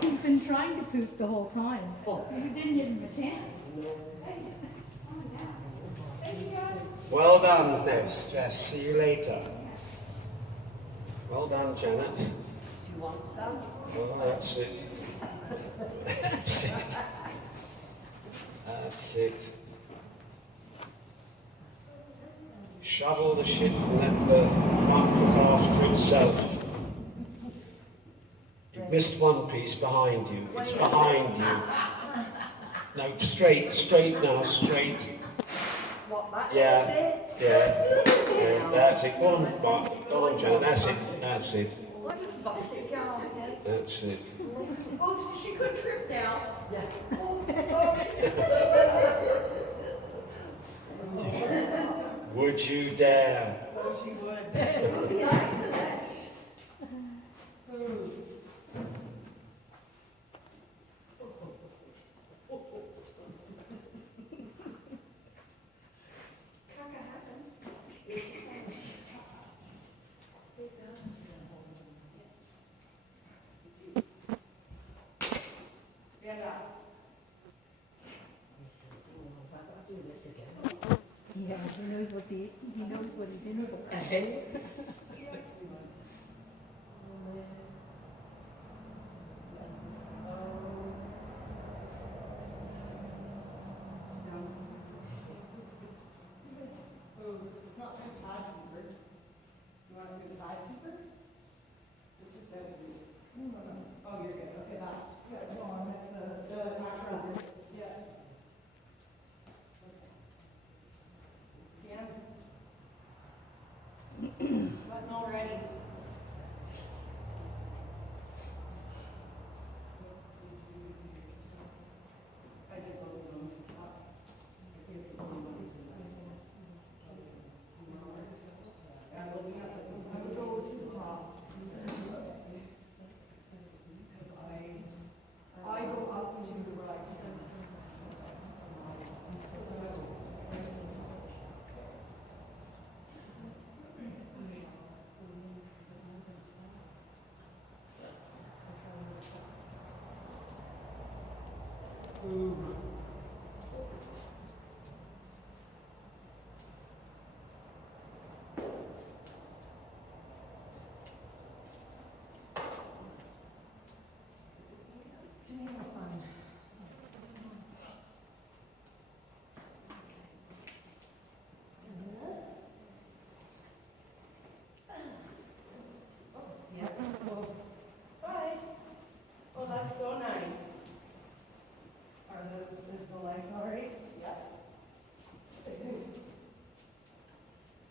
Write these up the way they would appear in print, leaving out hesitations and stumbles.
He's been trying to poop the whole time. You didn't give him a chance. Well done, Ness. Jess, see you later. Well done, Janet. Do you want some? Oh, that's it. That's it. That's it. Shovel the shit and let the buck look after itself. You've missed one piece behind you. It's behind you. No, straight now, straight. What, that Yeah. That's it. Go on, Janet. That's it. That's it. What a fussy guy. That's it. Oh, she could trip now. Yeah. Oh, sorry. Would you dare? Oh, she would. Yeah, he knows what he's in for.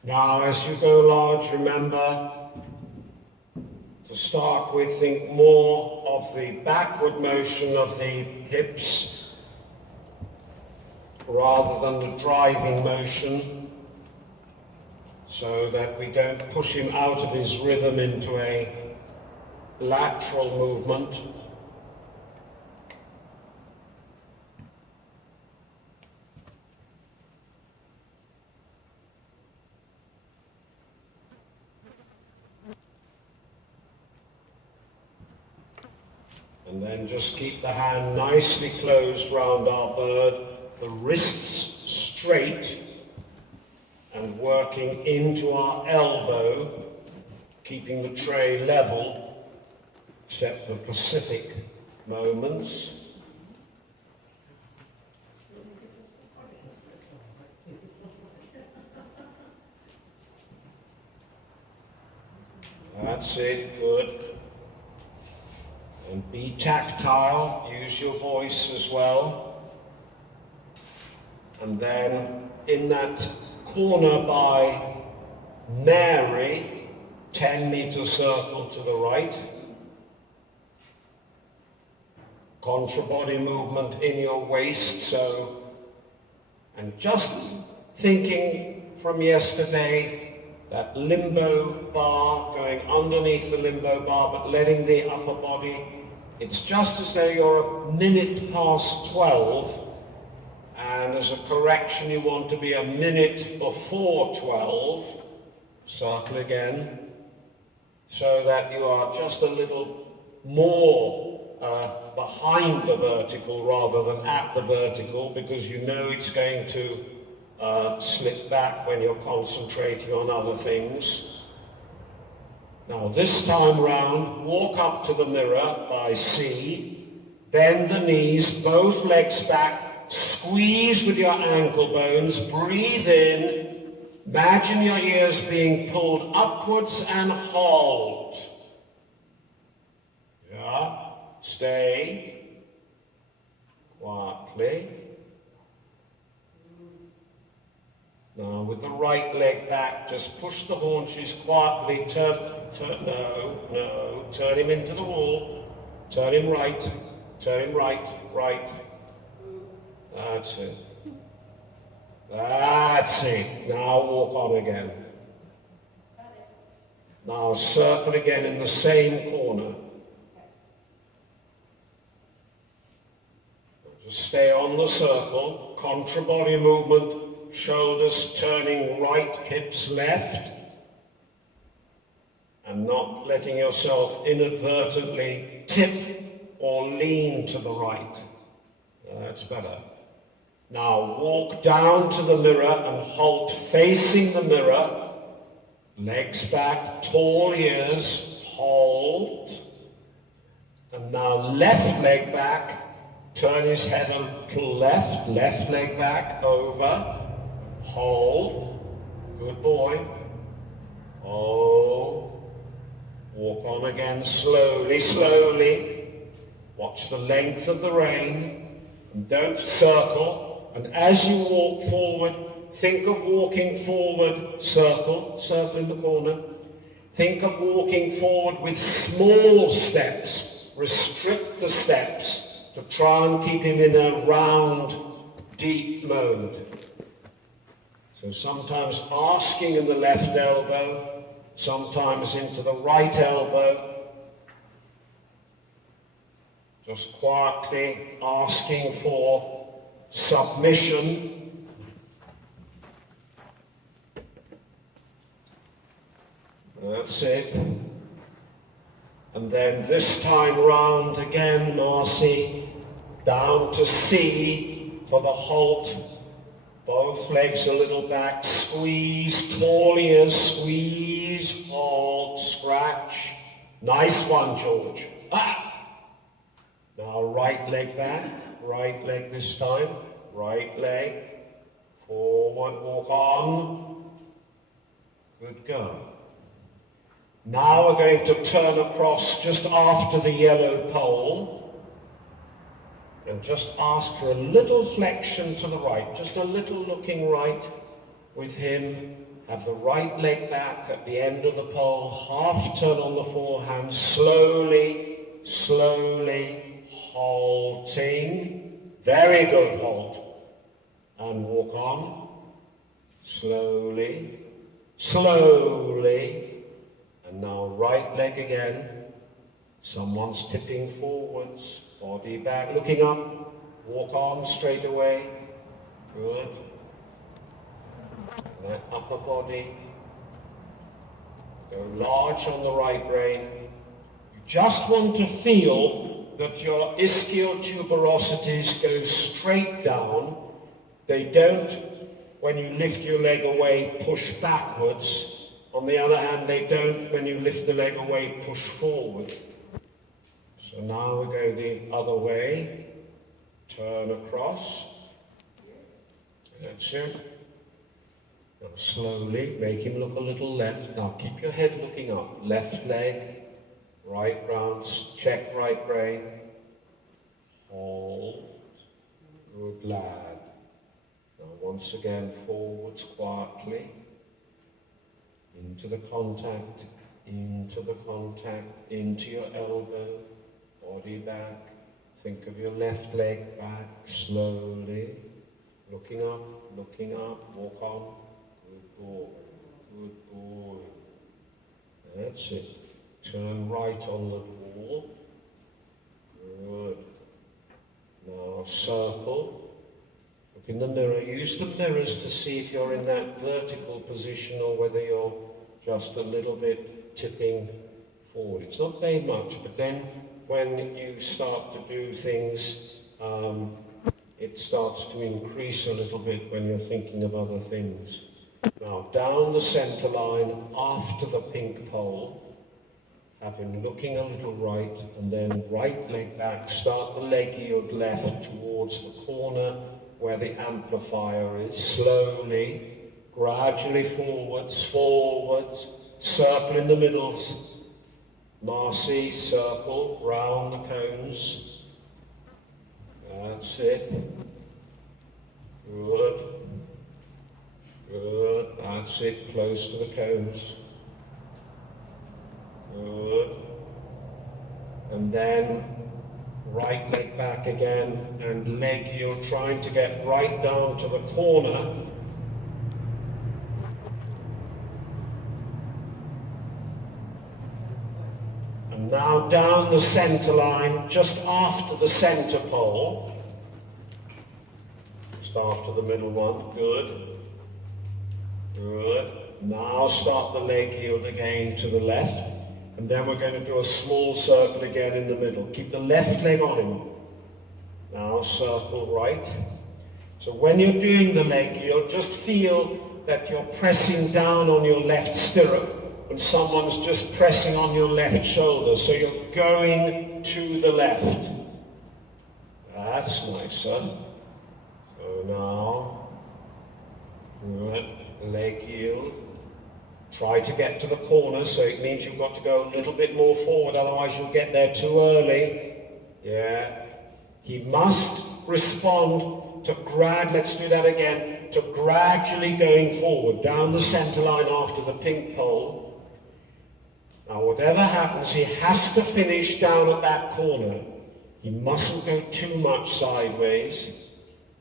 Now, as you go large, remember to start with, think more of the backward motion of the hips rather than the driving motion, so that we don't push him out of his rhythm into a lateral movement. And then just keep the hand nicely closed round our bird, the wrists straight and working into our elbow, keeping the tray level, except for Pacific moments. That's it, good. And be tactile, use your voice as well. And then in that corner by Mary, 10-meter circle to the right. Contra-body movement in your waist, so, and just thinking from yesterday, that limbo bar going underneath the limbo bar, but letting the upper body, it's just as though you're a minute past 12, and as a correction you want to be a minute before 12. Circle again. so that you are just a little more behind the vertical rather than at the vertical, because you know it's going to slip back when you're concentrating on other things. Now this time round, walk up to the mirror by C, bend the knees, both legs back, squeeze with your ankle bones, breathe in, imagine your ears being pulled upwards and hold. Yeah, stay, quietly. Now with the right leg back, just push the haunches quietly, turn him into the wall, turn him right, right. That's it. That's it. Now walk on again. Now circle again in the same corner. Just stay on the circle, contra body movement, shoulders turning right, hips left, and not letting yourself inadvertently tip or lean to the right. That's better. Now walk down to the mirror and halt facing the mirror, legs back, tall ears, hold, and now left leg back, turn his head a little left, left leg back, over, hold, good boy, hold, walk on again slowly, slowly, watch the length of the rein, and don't circle, and as you walk forward, think of walking forward, circle in the corner, think of walking forward with small steps, restrict the steps, to try and keep him in a round, deep mode. So sometimes asking in the left elbow, sometimes into the right elbow. Just quietly asking for submission. That's it. And then this time round again, Marcy, down to C for the halt. Both legs a little back, squeeze, tall ears, squeeze, hold, scratch. Nice one, George. Ah! Now right leg back, right leg this time, right leg, forward, walk on. Good go. Now we're going to turn across just after the yellow pole and just ask for a little flexion to the right, just a little looking right with him. Have the right leg back at the end of the pole, half turn on the forehand, slowly, slowly, halting. Very good, halt. And walk on, slowly, slowly. And now right leg again. Someone's tipping forwards, body back, looking up, walk on straight away. Good. That upper body. Go large on the right rein. You just want to feel that your ischial tuberosities go straight down. They don't, when you lift your leg away, push backwards. On the other hand, they don't, when you lift the leg away, push forward. So now we go the other way. Turn across. That's it. Now slowly, make him look a little left. Now keep your head looking up. Left leg, right round, check right brain. Hold. Good lad. Now once again, forwards quietly. Into the contact, into your elbow, body back. Think of your left leg back, slowly. Looking up, walk on. Good boy, good boy. That's it. Turn right on the wall. Good. Now circle. Look in the mirror. Use the mirrors to see if you're in that vertical position or whether you're just a little bit tipping forward. It's not very much, but then when you start to do things, it starts to increase a little bit when you're thinking of other things. Now, down the centre line after the pink pole, have him looking a little right, and then right leg back, start the leg yield left towards the corner where the amplifier is, slowly, gradually forwards, forwards, circle in the middles, Marcy, circle, round the cones, that's it, good, good, that's it, close to the cones. Good. And then right leg back again, and leg heel trying to get right down to the corner. And now down the centre line, just after the centre pole. Just after the middle one, good. Good. Now start the leg yield again to the left. And then we're going to do a small circle again in the middle. Keep the left leg on him. Now circle right. So when you're doing the leg yield, just feel that you're pressing down on your left stirrup and someone's just pressing on your left shoulder. So you're going to the left. That's nicer. So now, good, leg yield. Try to get to the corner, so it means you've got to go a little bit more forward, otherwise you'll get there too early. Yeah. He must respond to let's do that again, to gradually going forward, down the centre line after the pink pole. Now whatever happens, he has to finish down at that corner. He mustn't go too much sideways.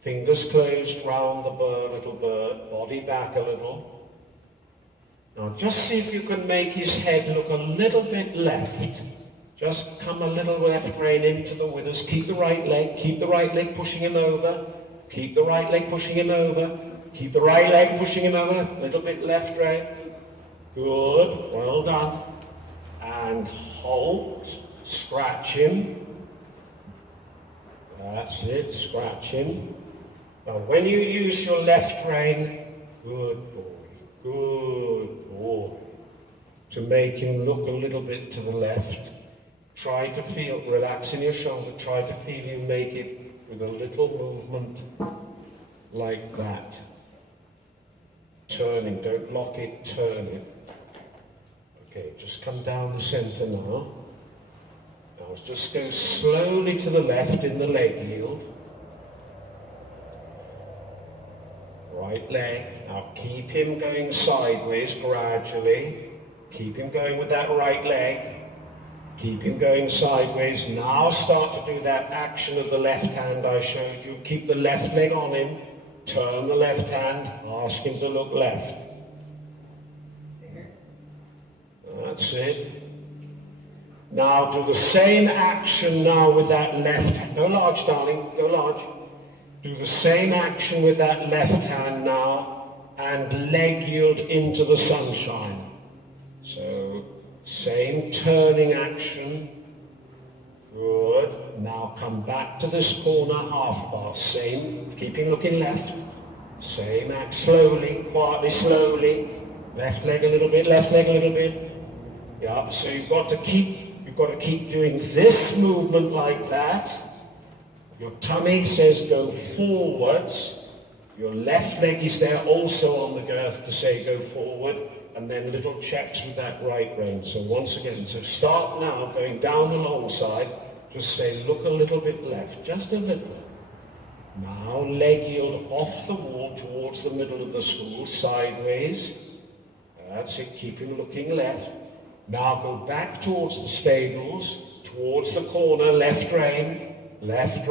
Fingers closed round the little bird, body back a little. Now just see if you can make his head look a little bit left. Just come a little left rein into the withers. Keep the right leg pushing him over. Keep the right leg pushing him over. Keep the right leg pushing him over. A little bit left rein. Good, well done. And halt, scratch him. That's it, scratch him. Now when you use your left rein, good boy, good boy. To make him look a little bit to the left, try to feel, relax in your shoulder, try to feel you make it with a little movement like that. Turning, don't lock it, turn it. Okay, just come down the centre now. Now just go slowly to the left in the leg yield. Right leg. Now keep him going sideways gradually. Keep him going with that right leg. Keep him going sideways. Now start to do that action of the left hand I showed you. Keep the left leg on him. Turn the left hand. Ask him to look left. That's it. Now do the same action now with that left hand. Go large, darling. Go large. Do the same action with that left hand now and leg yield into the sunshine. So, same turning action. Good. Now come back to this corner, half bar. Same, keeping looking left. Same act, slowly, quietly, slowly. Left leg a little bit, left leg a little bit. Yeah, so you've got to keep doing this movement like that. Your tummy says go forwards. Your left leg is there also on the girth to say go forward. And then little checks with that right rein. So once again, so start now going down the long side. Just say look a little bit left, just a little. Now leg yield off the wall towards the middle of the school, sideways. That's it, keep him looking left. Now go back towards the stables, towards the corner, left rein, left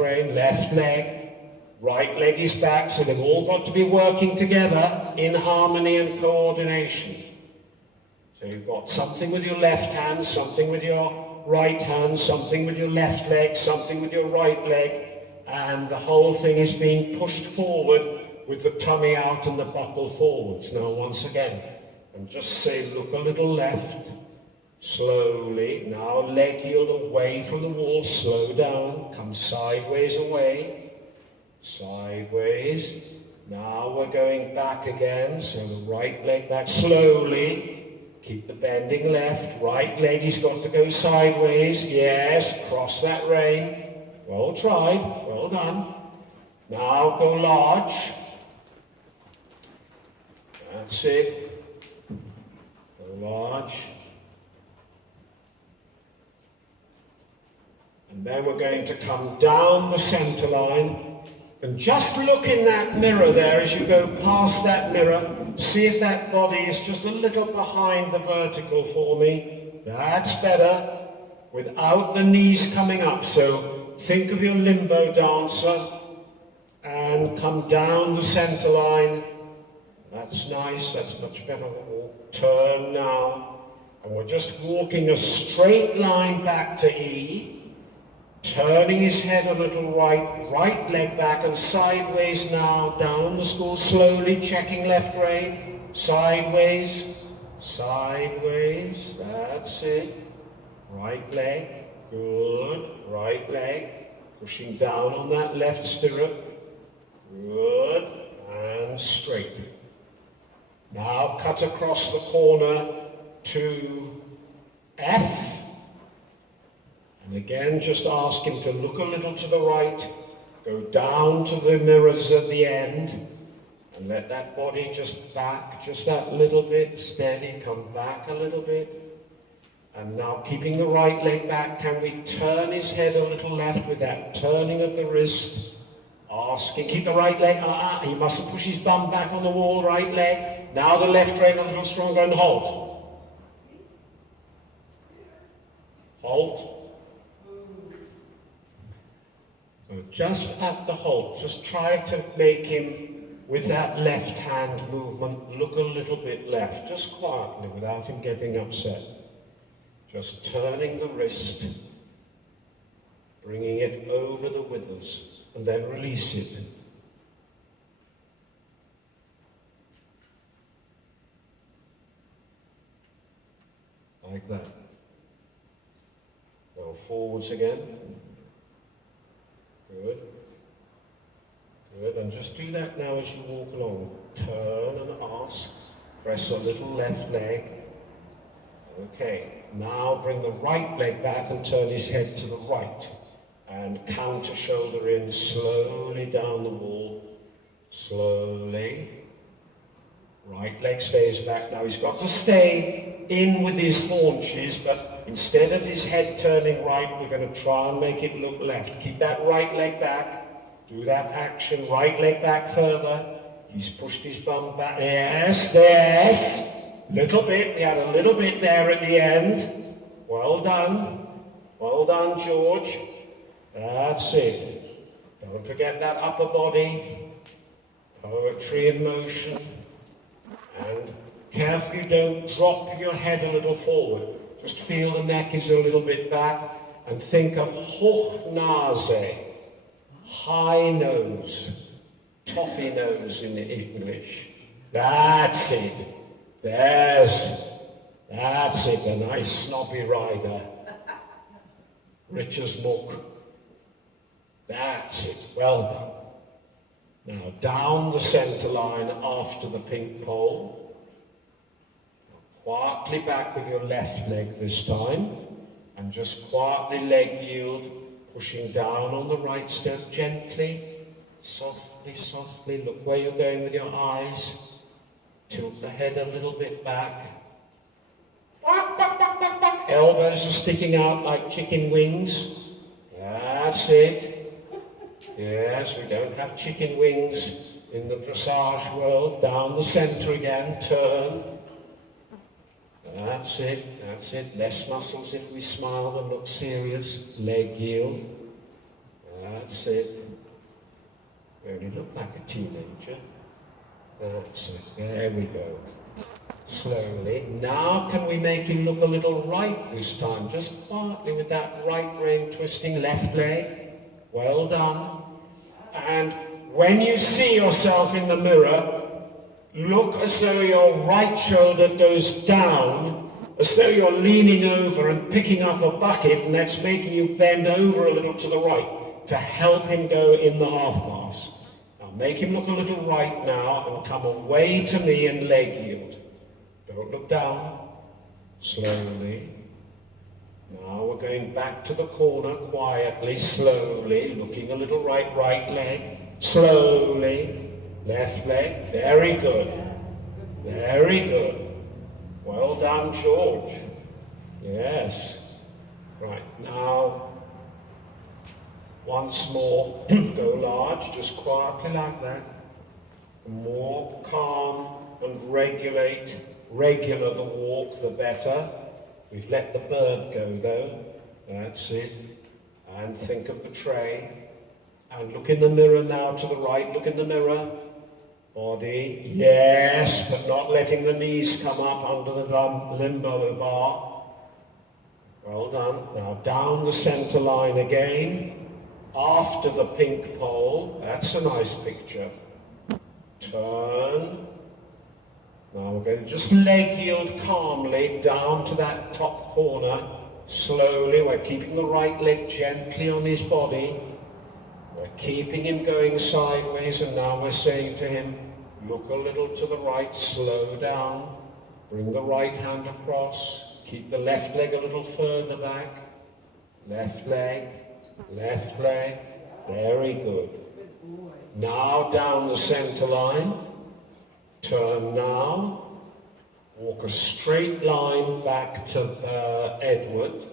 leg. Right leg is back, so they've all got to be working together in harmony and coordination. So you've got something with your left hand, something with your right hand, something with your left leg, something with your right leg, and the whole thing is being pushed forward with the tummy out and the buckle forwards. Now once again, and just say look a little left, Slowly. Now leg yield away from the wall. Slow down. Come sideways away. Sideways. Now we're going back again. So the right leg back slowly. Keep the bending left. Right leg, he's got to go sideways. Yes, cross that rein. Well tried. Well done. Now go large. That's it. Go large. And then we're going to come down the center line. And just look in that mirror there as you go past that mirror. See if that body is just a little behind the vertical for me. That's better. Without the knees coming up. So think of your limbo dancer. And come down the center line. That's nice. That's much better. Turn now. And we're just walking a straight line back to E. Turning his head a little right leg back and sideways now, down the school, slowly checking left rein, sideways, sideways, that's it, right leg, good, right leg, pushing down on that left stirrup, good, and straight. Now cut across the corner to F. And again, just ask him to look a little to the right, go down to the mirrors at the end, and let that body just back, just that little bit, steady, come back a little bit. And now keeping the right leg back, can we turn his head a little left with that turning of the wrist? Asking, keep the right leg, he mustn't push his bum back on the wall, right leg. Now the left rein a little stronger and halt. Halt. So just at the halt, just try to make him, with that left hand movement, look a little bit left, just quietly, without him getting upset. Just turning the wrist, bringing it over the withers, and then release it. Like that. Now forwards again. Good. Good. And just do that now as you walk along. Turn and ask. Press a little left leg. Okay. Now bring the right leg back and turn his head to the right. And counter shoulder in slowly down the wall. Slowly. Right leg stays back. Now he's got to stay in with his haunches, but instead of his head turning right, we're going to try and make it look left. Keep that right leg back. Do that action. Right leg back further. He's pushed his bum back. Yes, yes. Little bit. We had a little bit there at the end. Well done. Well done, George. That's it. Don't forget that upper body. Poetry in motion. And carefully don't drop your head a little forward. Just feel the neck is a little bit back. And think of Hochnase. High nose. Toffee nose in English. That's it. That's it. A nice snobby rider. Rich as muck. That's it. Well done. Now down the centre line after the pink pole. Quietly back with your left leg this time. And just quietly leg yield. Pushing down on the right step gently. Softly, softly. Look where you're going with your eyes. Tilt the head a little bit back. Elbows are sticking out like chicken wings. That's it. Yes, we don't have chicken wings in the dressage world. Down the centre again, turn. That's it, that's it. Less muscles if we smile and look serious. Leg yield. That's it. We only look like a teenager. That's it. There we go. Slowly. Now can we make him look a little right this time? Just quietly with that right rein twisting left leg. Well done. And when you see yourself in the mirror, look as though your right shoulder goes down as though you're leaning over and picking up a bucket, and that's making you bend over a little to the right to help him go in the half pass. Now make him look a little right now and come away to me and leg yield. Don't look down. Slowly. Now we're going back to the corner quietly, slowly, looking a little right leg. Slowly. Left leg. Very good. Very good. Well done, George. Yes. Right, now, once more, go large, just quietly like that. The more calm and regular the walk, the better. We've let the bird go, though. That's it. And think of the tray. And look in the mirror now to the right. Look in the mirror. Body. Yes, but not letting the knees come up under the limbo bar. Well done. Now down the center line again. After the pink pole. That's a nice picture. Turn. Now we're going to just leg yield calmly down to that top corner. Slowly. We're keeping the right leg gently on his body. We're keeping him going sideways, and now we're saying to him, look a little to the right, slow down. Bring the right hand across. Keep the left leg a little further back. Left leg. Very good. Now down the center line. Turn now. Walk a straight line back to Edward.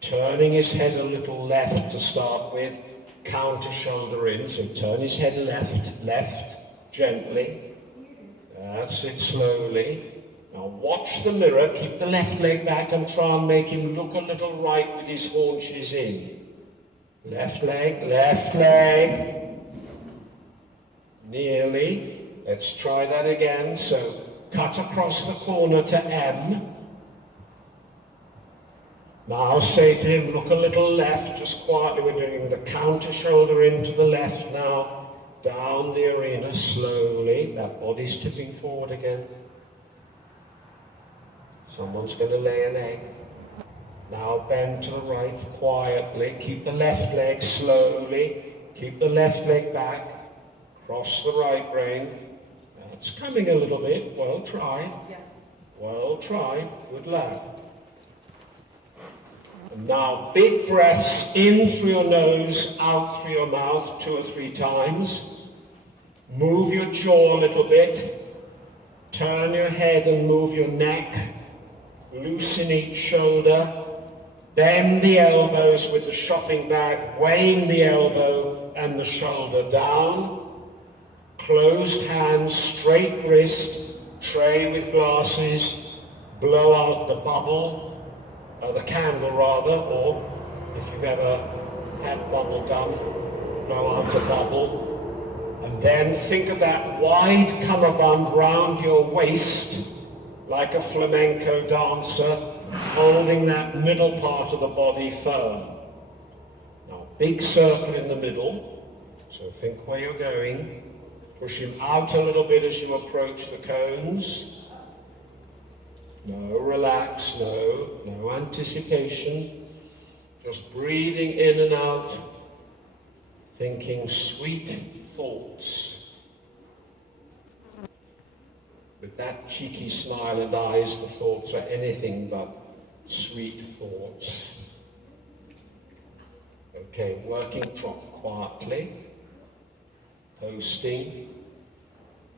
Turning his head a little left to start with. Counter shoulder in. So turn his head left, gently. That's it, slowly. Now watch the mirror. Keep the left leg back and try and make him look a little right with his haunches in. Left leg. Nearly. Let's try that again. So cut across the corner to M. Now say to him, look a little left, just quietly. We're doing the counter shoulder into the left now. Down the arena, slowly. That body's tipping forward again. Someone's going to lay an egg. Now bend to the right, quietly. Keep the left leg slowly. Keep the left leg back. Cross the right brain. It's coming a little bit. Well tried. Well tried. Good lad. And now big breaths in through your nose, out through your mouth 2 or 3 times. Move your jaw a little bit. Turn your head and move your neck. Loosen each shoulder. Bend the elbows with the shopping bag, weighing the elbow and the shoulder down. Closed hands, straight wrist, tray with glasses. Blow out the bubble. The candle rather, or if you've ever had bubble gum, blow out the bubble. And then think of that wide cummerbund round your waist, like a flamenco dancer, holding that middle part of the body firm. Now, big circle in the middle, so think where you're going. Push him out a little bit as you approach the cones. No, relax, no anticipation. Just breathing in and out, thinking sweet thoughts. With that cheeky smile and eyes, the thoughts are anything but sweet thoughts. Okay, working trot quietly, posting,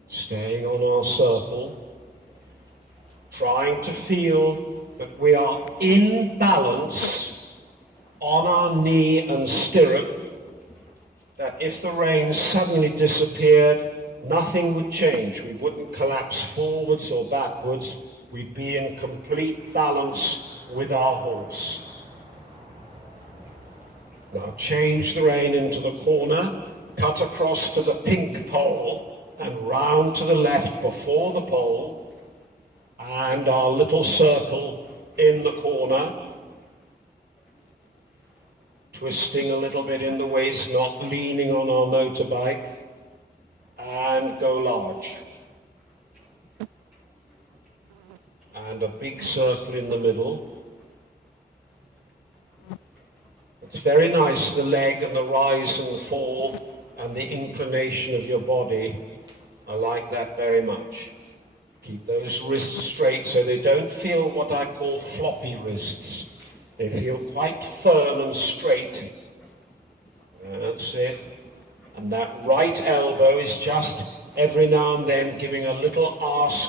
staying on our circle. Trying to feel that we are in balance on our knee and stirrup, that if the reins suddenly disappeared, nothing would change. We wouldn't collapse forwards or backwards. We'd be in complete balance with our horse. Now change the rein into the corner, cut across to the pink pole, and round to the left before the pole. And our little circle in the corner, twisting a little bit in the waist, not leaning on our motorbike, and go large. And and a big circle in the middle. It's very nice, the leg and the rise and fall and the inclination of your body. I like that very much. Keep those wrists straight so they don't feel what I call floppy wrists. They feel quite firm and straight. That's it. And that right elbow is just every now and then giving a little ask,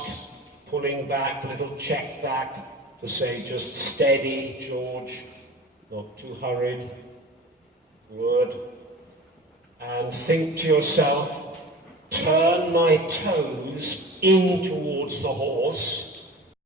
pulling back, a little check back to say just steady, George, not too hurried. Good. And think to yourself, turn my toes in towards the horse.